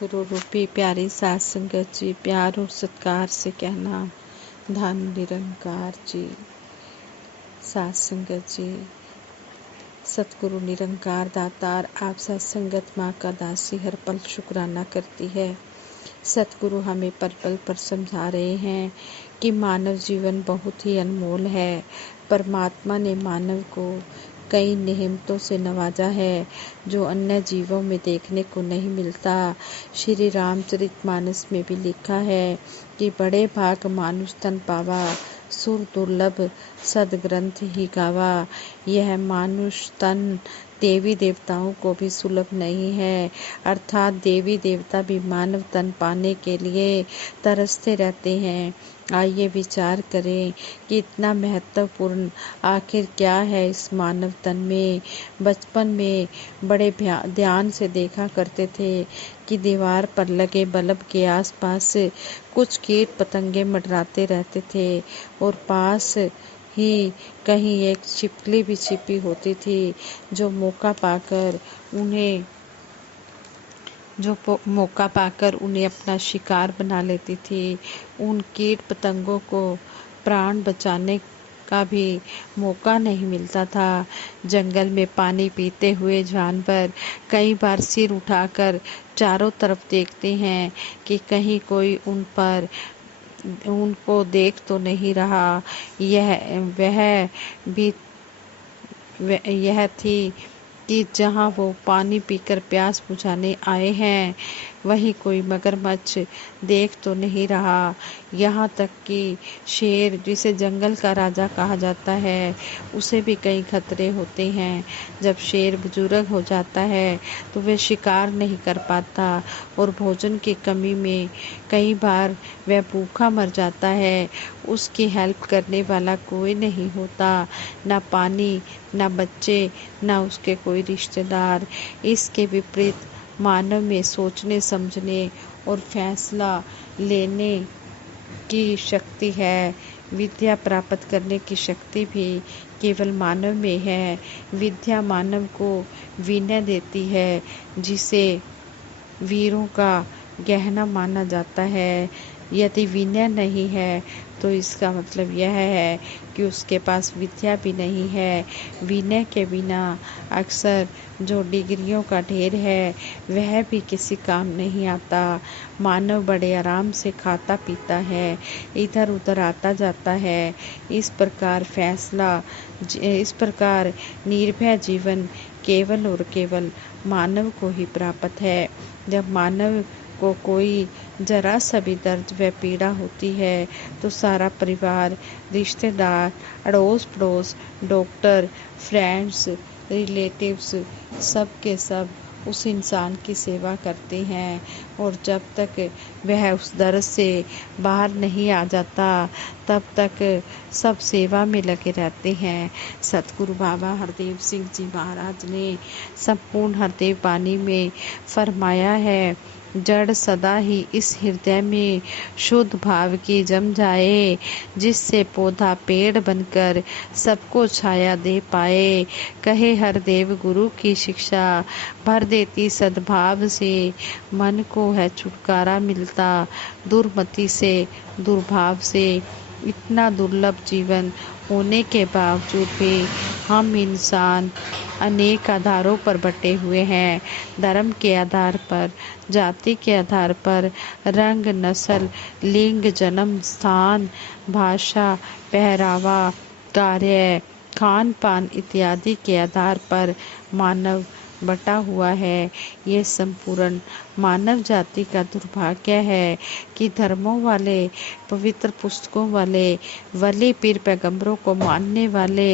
गुरु रूपी प्यारी सात संगत जी, प्यार और सत्कार से कहना धन निरंकार जी। सात संगत जी, सतगुरु निरंकार दातार आप सत्संगत माँ का दासी हर पल शुक्राना करती है। सतगुरु हमें पल पल पर समझा रहे हैं कि मानव जीवन बहुत ही अनमोल है। परमात्मा ने मानव को कई नेमतों से नवाजा है जो अन्य जीवों में देखने को नहीं मिलता। श्री रामचरितमानस में भी लिखा है कि बड़े भाग मानुष तन पावा, सुर दुर्लभ सदग्रंथ ही गावा। यह मानुष तन देवी देवताओं को भी सुलभ नहीं है, अर्थात देवी देवता भी मानव तन पाने के लिए तरसते रहते हैं। आइए विचार करें कि इतना महत्वपूर्ण आखिर क्या है इस मानव तन में। बचपन में बड़े ध्यान से देखा करते थे कि दीवार पर लगे बल्ब के आसपास कुछ कीट पतंगे मंडराते रहते थे और पास ही कहीं एक छिपकली भी छिपी होती थी जो मौका पाकर उन्हें अपना शिकार बना लेती थी। उन कीट पतंगों को प्राण बचाने का भी मौका नहीं मिलता था। जंगल में पानी पीते हुए जानवर कई बार सिर उठाकर चारों तरफ देखते हैं कि कहीं कोई उनको देख तो नहीं रहा। यह थी कि जहाँ वो पानी पीकर प्यास बुझाने आए हैं वहीं कोई मगरमच्छ देख तो नहीं रहा। यहाँ तक कि शेर, जिसे जंगल का राजा कहा जाता है, उसे भी कई खतरे होते हैं। जब शेर बुजुर्ग हो जाता है तो वह शिकार नहीं कर पाता और भोजन की कमी में कई बार वह भूखा मर जाता है। उसकी हेल्प करने वाला कोई नहीं होता, न पानी, न बच्चे, न उसके कोई रिश्तेदार। इसके विपरीत मानव में सोचने समझने और फैसला लेने की शक्ति है। विद्या प्राप्त करने की शक्ति भी केवल मानव में है। विद्या मानव को विनय देती है, जिसे वीरों का गहना माना जाता है। यदि विनय नहीं है तो इसका मतलब यह है कि उसके पास विद्या भी नहीं है। विनय के बिना अक्सर जो डिग्रियों का ढेर है वह भी किसी काम नहीं आता। मानव बड़े आराम से खाता पीता है, इधर उधर आता जाता है। इस प्रकार निर्भय जीवन केवल और केवल मानव को ही प्राप्त है। जब मानव को कोई जरा सा भी दर्द व पीड़ा होती है तो सारा परिवार, रिश्तेदार, अड़ोस पड़ोस, डॉक्टर, फ्रेंड्स, रिलेटिव्स सब के सब उस इंसान की सेवा करते हैं और जब तक वह उस दर्द से बाहर नहीं आ जाता तब तक सब सेवा में लगे रहते हैं। सतगुरु बाबा हरदेव सिंह जी महाराज ने संपूर्ण हरदेव वाणी में फरमाया है, जड़ सदा ही इस हृदय में शुद्ध भाव की जम जाए, जिससे पौधा पेड़ बनकर सबको छाया दे पाए। कहे हरदेव गुरु की शिक्षा भर देती सद्भाव से, मन को है छुटकारा मिलता दुर्मति से, दुर्भाव से। इतना दुर्लभ जीवन होने के बावजूद भी हम इंसान अनेक आधारों पर बटे हुए हैं। धर्म के आधार पर, जाति के आधार पर, रंग, नस्ल, लिंग, जन्म स्थान, भाषा, पहरावा, कार्य, खान पान इत्यादि के आधार पर मानव बटा हुआ है। ये संपूर्ण मानव जाति का दुर्भाग्य है कि धर्मों वाले, पवित्र पुस्तकों वाले, वली पीर पैगंबरों को मानने वाले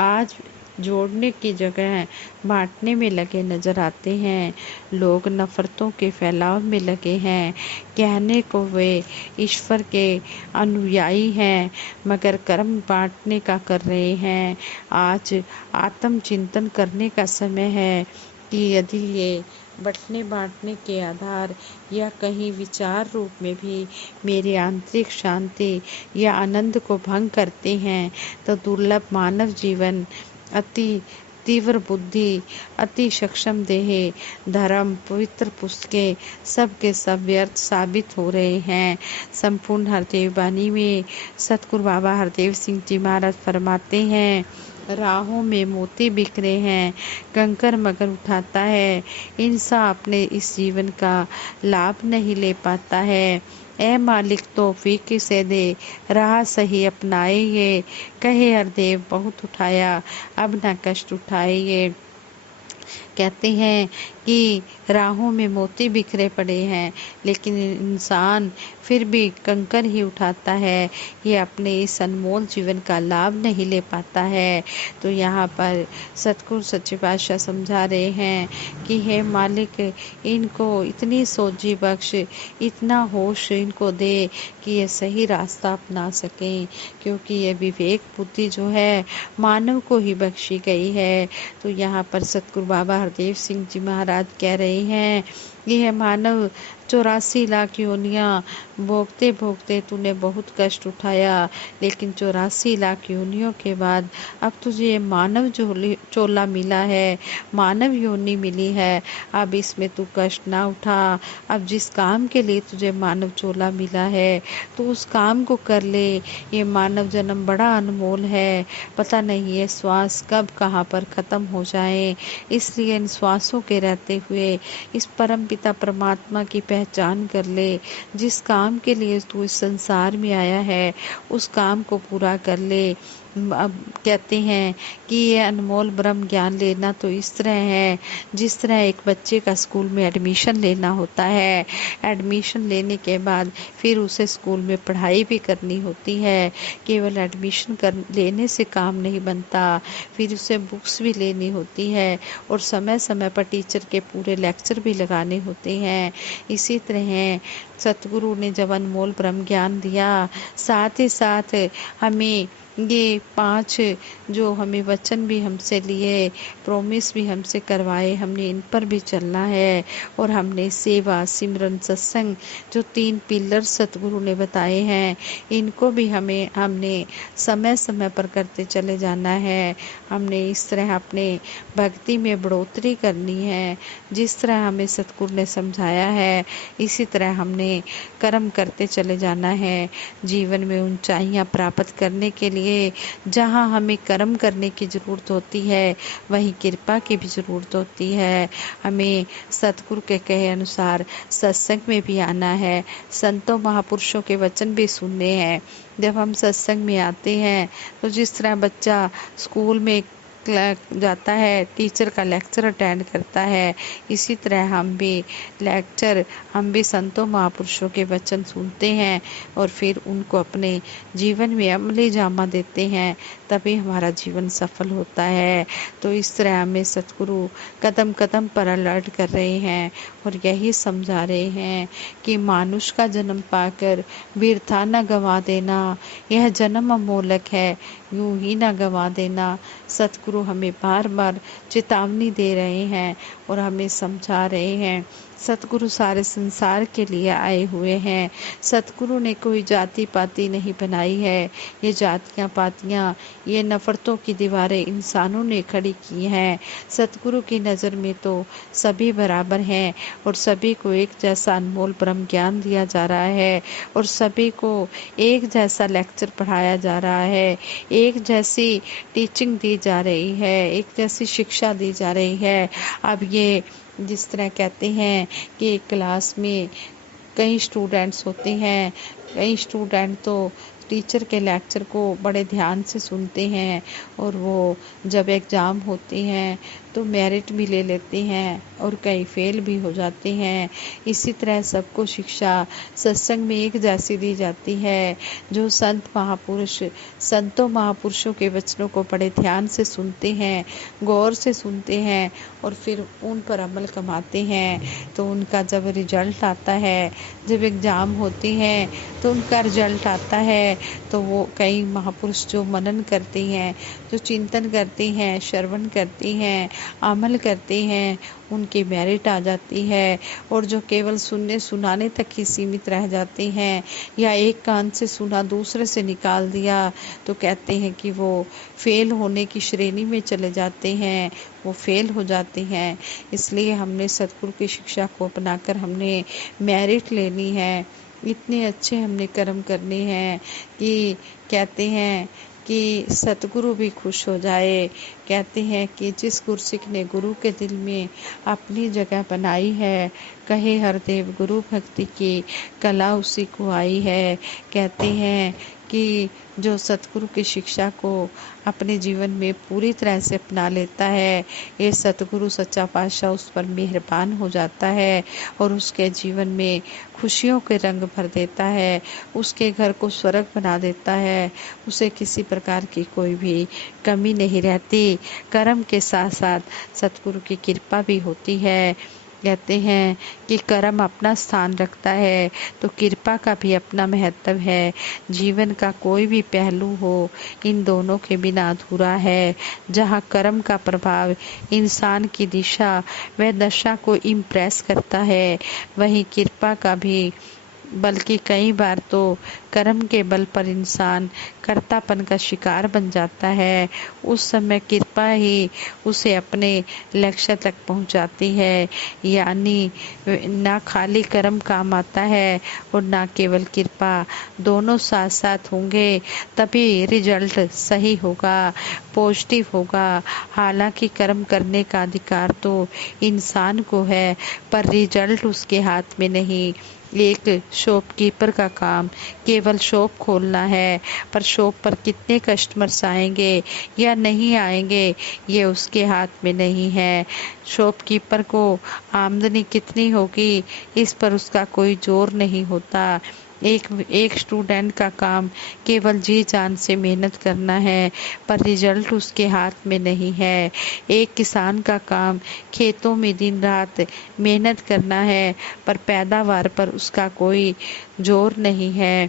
आज जोड़ने की जगह बांटने में लगे नजर आते हैं। लोग नफरतों के फैलाव में लगे हैं। कहने को वे ईश्वर के अनुयायी हैं मगर कर्म बांटने का कर रहे हैं। आज आत्मचिंतन करने का समय है कि यदि ये बंटने बांटने के आधार या कहीं विचार रूप में भी मेरी आंतरिक शांति या आनंद को भंग करते हैं तो दुर्लभ मानव जीवन अति तीव्र बुद्धि, अति सक्षम देह, धर्म, पवित्र पुस्तकें सब के सब व्यर्थ साबित हो रहे हैं। संपूर्ण हरदेव वाणी में सतगुरु बाबा हरदेव सिंह जी महाराज फरमाते हैं, राहों में मोती बिखरे हैं, कंकर मगर उठाता है, इंसान अपने इस जीवन का लाभ नहीं ले पाता है। ए मालिक तौफीक से दे, राह सही अपनाए ये, कहे हरदेव बहुत उठाया, अब न कष्ट उठाए ये। कहते हैं कि राहों में मोती बिखरे पड़े हैं, लेकिन इंसान फिर भी कंकर ही उठाता है, ये अपने इस अनमोल जीवन का लाभ नहीं ले पाता है। तो यहाँ पर सतगुरु सच्चे पातशाह समझा रहे हैं कि हे मालिक, इनको इतनी सोजी बख्श, इतना होश इनको दे कि ये सही रास्ता अपना सकें, क्योंकि ये विवेक बुद्धि जो है मानव को ही बख्शी गई है। तो यहाँ पर सतगुरु बाबा हरदेव सिंह जी महाराज कह रहे हैं, यह मानव 84 लाख योनियाँ भोगते भोगते तूने बहुत कष्ट उठाया, लेकिन 84 लाख योनियों के बाद अब तुझे ये मानव चोला मिला है, मानव योनि मिली है। अब इसमें तू कष्ट ना उठा। अब जिस काम के लिए तुझे मानव चोला मिला है तो उस काम को कर ले। ये मानव जन्म बड़ा अनमोल है, पता नहीं ये श्वास कब कहाँ पर ख़त्म हो जाए, इसलिए इन श्वासों के रहते हुए इस परम पिता परमात्मा की पहचान कर ले। जिस काम के लिए तू इस संसार में आया है उस काम को पूरा कर ले। अब कहते हैं कि ये अनमोल ब्रह्म ज्ञान लेना तो इस तरह है जिस तरह एक बच्चे का स्कूल में एडमिशन लेना होता है। एडमिशन लेने के बाद फिर उसे स्कूल में पढ़ाई भी करनी होती है। केवल एडमिशन लेने से काम नहीं बनता, फिर उसे बुक्स भी लेनी होती है और समय समय पर टीचर के पूरे लेक्चर भी लगाने होते हैं। इसी तरह सतगुरु ने जब अनमोल ब्रह्म ज्ञान दिया, साथ ही साथ हमें ये 5 जो हमें वचन भी हमसे लिए, प्रॉमिस भी हमसे करवाए, हमने इन पर भी चलना है। और हमने सेवा, सिमरन, सत्संग जो 3 पिलर सतगुरु ने बताए हैं, इनको भी हमने समय समय पर करते चले जाना है। हमने इस तरह अपने भक्ति में बढ़ोतरी करनी है। जिस तरह हमें सतगुरु ने समझाया है इसी तरह हमने कर्म करते चले जाना है। जीवन में ऊंचाइयां प्राप्त करने के लिए जहाँ हमें कर्म करने की ज़रूरत होती है वहीं कृपा की भी ज़रूरत होती है। हमें सतगुरु के कहे अनुसार सत्संग में भी आना है, संतों महापुरुषों के वचन भी सुनने हैं। जब हम सत्संग में आते हैं तो जिस तरह बच्चा स्कूल में जाता है, टीचर का लेक्चर अटेंड करता है, इसी तरह हम भी संतों महापुरुषों के वचन सुनते हैं और फिर उनको अपने जीवन में अमली जामा देते हैं, तभी हमारा जीवन सफल होता है। तो इस तरह हमें सतगुरु कदम कदम पर अलर्ट कर रहे हैं और यही समझा रहे हैं कि मानुष का जन्म पाकर वीरता न गंवा देना, यह जन्म अमोलक है, यूं ही न गंवा देना। सतगुरु हमें बार बार चेतावनी दे रहे हैं और हमें समझा रहे हैं। सतगुरु सारे संसार के लिए आए हुए हैं। सतगुरु ने कोई जाति पाति नहीं बनाई है। ये जातियाँ पातियाँ, ये नफरतों की दीवारें इंसानों ने खड़ी की हैं। सतगुरु की नज़र में तो सभी बराबर हैं और सभी को एक जैसा अनमोल ब्रह्म ज्ञान दिया जा रहा है और सभी को एक जैसा लेक्चर पढ़ाया जा रहा है, एक जैसी टीचिंग दी जा रही है, एक जैसी शिक्षा दी जा रही है। अब ये जिस तरह कहते हैं कि एक क्लास में कई स्टूडेंट्स होते हैं, कई स्टूडेंट तो टीचर के लेक्चर को बड़े ध्यान से सुनते हैं और वो जब एग्ज़ाम होते हैं तो मेरिट भी ले लेते हैं और कई फेल भी हो जाते हैं। इसी तरह सबको शिक्षा सत्संग में एक जैसी दी जाती है। जो संतों महापुरुषों के वचनों को बड़े ध्यान से सुनते हैं, गौर से सुनते हैं और फिर उन पर अमल कमाते हैं, तो उनका जब रिजल्ट आता है, जब एग्ज़ाम होती हैं तो उनका रिजल्ट आता है तो वो कई महापुरुष जो मनन करते हैं, जो चिंतन करते हैं, श्रवण करते हैं, अमल करते हैं, उनकी मेरिट आ जाती है। और जो केवल सुनने सुनाने तक ही सीमित रह जाते हैं या एक कान से सुना दूसरे से निकाल दिया, तो कहते हैं कि वो फेल होने की श्रेणी में चले जाते हैं, वो फेल हो जाते हैं। इसलिए हमने सतगुरु की शिक्षा को अपनाकर हमने मेरिट लेनी है। इतने अच्छे हमने कर्म करने हैं कि कहते हैं कि सतगुरु भी खुश हो जाए। कहते हैं कि जिस गुरसिक ने गुरु के दिल में अपनी जगह बनाई है, कहे हरदेव गुरु भक्ति की कला उसी को आई है। कहते हैं कि जो सतगुरु की शिक्षा को अपने जीवन में पूरी तरह से अपना लेता है, ये सतगुरु सच्चा पातशाह उस पर मेहरबान हो जाता है और उसके जीवन में खुशियों के रंग भर देता है, उसके घर को स्वर्ग बना देता है, उसे किसी प्रकार की कोई भी कमी नहीं रहती। कर्म के साथ साथ सतगुरु की कृपा भी होती है। कहते हैं कि कर्म अपना स्थान रखता है तो कृपा का भी अपना महत्व है। जीवन का कोई भी पहलू हो, इन दोनों के बिना अधूरा है। जहाँ कर्म का प्रभाव इंसान की दिशा व दशा को इम्प्रेस करता है, वहीं कृपा का भी, बल्कि कई बार तो कर्म के बल पर इंसान कर्तापन का शिकार बन जाता है। उस समय कृपा ही उसे अपने लक्ष्य तक पहुंचाती है। यानी ना खाली कर्म काम आता है और ना केवल कृपा, दोनों साथ साथ होंगे तभी रिजल्ट सही होगा, पॉजिटिव होगा। हालांकि कर्म करने का अधिकार तो इंसान को है, पर रिजल्ट उसके हाथ में नहीं। एक शॉपकीपर का काम केवल शॉप खोलना है, पर शॉप पर कितने कस्टमर्स आएंगे या नहीं आएंगे ये उसके हाथ में नहीं है। शॉपकीपर को आमदनी कितनी होगी इस पर उसका कोई जोर नहीं होता। एक स्टूडेंट का काम केवल जी जान से मेहनत करना है, पर रिजल्ट उसके हाथ में नहीं है। एक किसान का काम खेतों में दिन रात मेहनत करना है, पर पैदावार पर उसका कोई जोर नहीं है।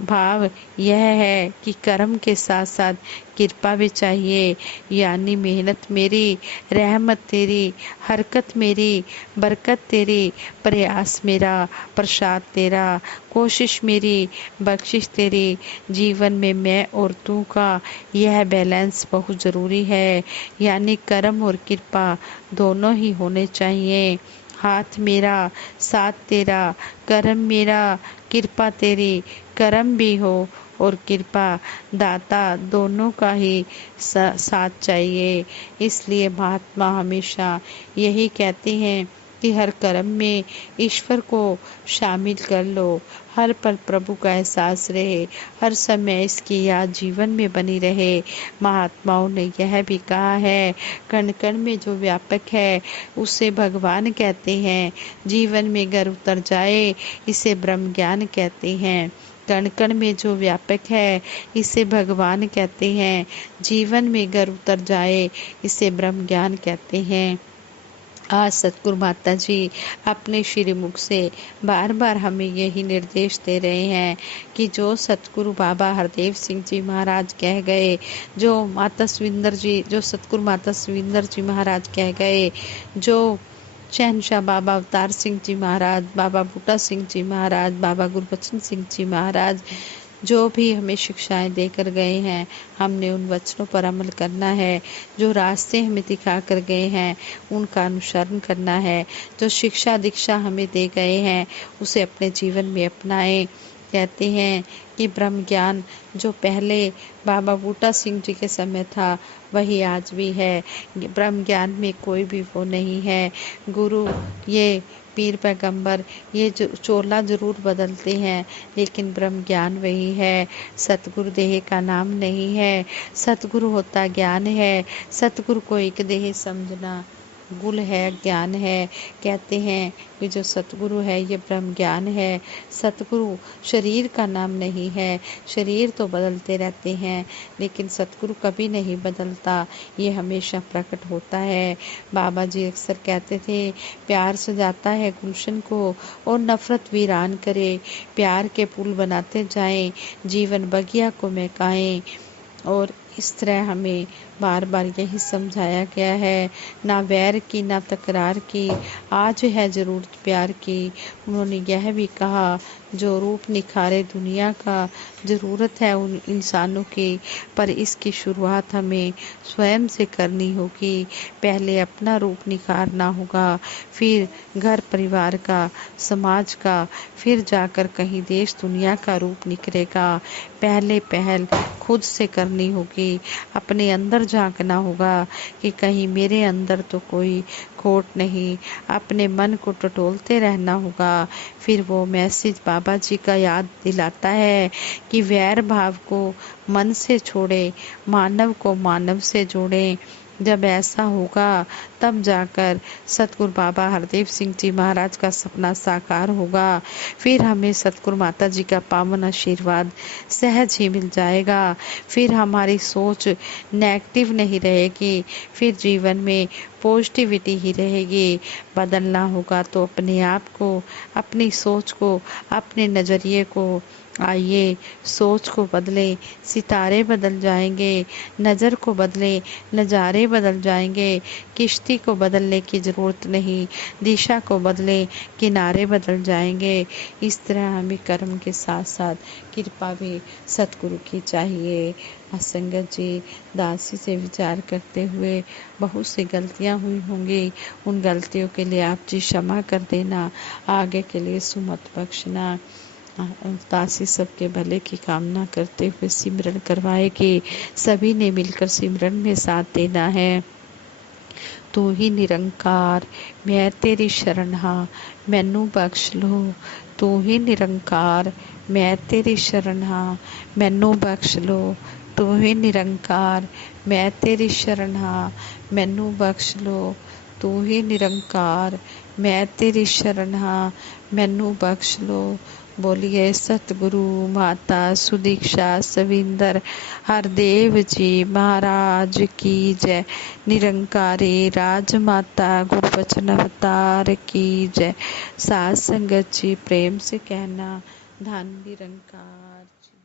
भाव यह है कि कर्म के साथ साथ कृपा भी चाहिए। यानी मेहनत मेरी, रहमत तेरी, हरकत मेरी, बरकत तेरी, प्रयास मेरा, प्रसाद तेरा, कोशिश मेरी, बख्शिश तेरी। जीवन में मैं और तू का यह बैलेंस बहुत ज़रूरी है। यानी कर्म और कृपा दोनों ही होने चाहिए। हाथ मेरा, साथ तेरा, कर्म मेरा, कृपा तेरी। कर्म भी हो और कृपा दाता दोनों का ही साथ चाहिए। इसलिए महात्मा हमेशा यही कहते हैं कि हर कर्म में ईश्वर को शामिल कर लो, हर पल प्रभु का एहसास रहे, हर समय इसकी याद जीवन में बनी रहे। महात्माओं ने यह भी कहा है, कण कण में जो व्यापक है उसे भगवान कहते हैं। जीवन में गर उतर जाए इसे ब्रह्म ज्ञान कहते हैं। कण कण में जो व्यापक है इसे भगवान कहते हैं। जीवन में गर उतर जाए इसे ब्रह्म ज्ञान कहते हैं। आज सतगुरु माता जी अपने श्रीमुख से बार बार हमें यही निर्देश दे रहे हैं कि जो सतगुरु बाबा हरदेव सिंह जी महाराज कह गए, जो माता सविंदर जी, जो सतगुरु माता सविंदर जी महाराज कह गए, जो शहनशाह बाबा अवतार सिंह जी महाराज, बाबा बूटा सिंह जी महाराज, बाबा गुरबचन सिंह जी महाराज जो भी हमें शिक्षाएं देकर गए हैं, हमने उन वचनों पर अमल करना है। जो रास्ते हमें दिखा कर गए हैं उनका अनुसरण करना है। जो शिक्षा दीक्षा हमें दे गए हैं उसे अपने जीवन में अपनाएं। कहते हैं कि ब्रह्म ज्ञान जो पहले बाबा बूटा सिंह जी के समय था वही आज भी है। ब्रह्म ज्ञान में कोई भी वो नहीं है। गुरु ये पीर पैगंबर ये जो चोला जरूर बदलते हैं, लेकिन ब्रह्म ज्ञान वही है। सतगुरु देह का नाम नहीं है, सतगुरु होता ज्ञान है। सतगुरु को एक देह समझना गुण है, ज्ञान है। कहते हैं कि जो सतगुरु है ये ब्रह्म ज्ञान है। सतगुरु शरीर का नाम नहीं है। शरीर तो बदलते रहते हैं लेकिन सतगुरु कभी नहीं बदलता, ये हमेशा प्रकट होता है। बाबा जी अक्सर कहते थे, प्यार सजाता है गुलशन को और नफरत वीरान करे। प्यार के पुल बनाते जाएं, जीवन बगिया को महकाएं। और इस तरह हमें बार बार यही समझाया गया है, ना वैर की ना तकरार की, आज है ज़रूरत प्यार की। उन्होंने यह भी कहा, जो रूप निखारे दुनिया का, ज़रूरत है उन इंसानों की, पर इसकी शुरुआत हमें स्वयं से करनी होगी। पहले अपना रूप निखारना होगा, फिर घर परिवार का, समाज का, फिर जाकर कहीं देश दुनिया का रूप निखरेगा। पहले पहल खुद से करनी होगी, अपने अंदर झांकना होगा कि कहीं मेरे अंदर तो कोई खोट नहीं। अपने मन को टटोलते रहना होगा। फिर वो मैसेज बाबा जी का याद दिलाता है कि वैर भाव को मन से छोड़े, मानव को मानव से जोड़े। जब ऐसा होगा तब जाकर सतगुरु बाबा हरदेव सिंह जी महाराज का सपना साकार होगा। फिर हमें सतगुरु माता जी का पावन आशीर्वाद सहज ही मिल जाएगा। फिर हमारी सोच नेगेटिव नहीं रहेगी, फिर जीवन में पॉजिटिविटी ही रहेगी। बदलना होगा तो अपने आप को, अपनी सोच को, अपने नज़रिए को, आइए सोच को बदलें, सितारे बदल जाएंगे। नज़र को बदलें, नज़ारे बदल जाएंगे। किश्ती को बदलने की ज़रूरत नहीं, दिशा को बदलें, किनारे बदल जाएंगे। इस तरह हमें कर्म के साथ साथ कृपा भी सतगुरु की चाहिए। असंगत जी, दासी से विचार करते हुए बहुत सी गलतियां हुई होंगी, उन गलतियों के लिए आप जी क्षमा कर देना, आगे के लिए सुमत बख्शना। दासी सबके भले की कामना करते हुए सिमरन करवाएगी। सभी ने मिलकर सिमरन में साथ देना है। तू ही निरंकार, मैं तेरी शरण हाँ, मैनू बख्श लो। तू ही निरंकार, मैं तेरी शरण हाँ, मैनू बख्श लो। तू ही निरंकार, मैं तेरी शरण हाँ, मैनू बख्श लो। तू ही निरंकार, मैं तेरी शरण हाँ, मैनू बख्श लो। बोलिए सतगुरु माता सुदीक्षा सविंदर हरदेव जी महाराज की जय। निरंकारी राजमाता गुरुवचन अवतार की जय। साथ संगत जी प्रेम से कहना, धन निरंकार जी।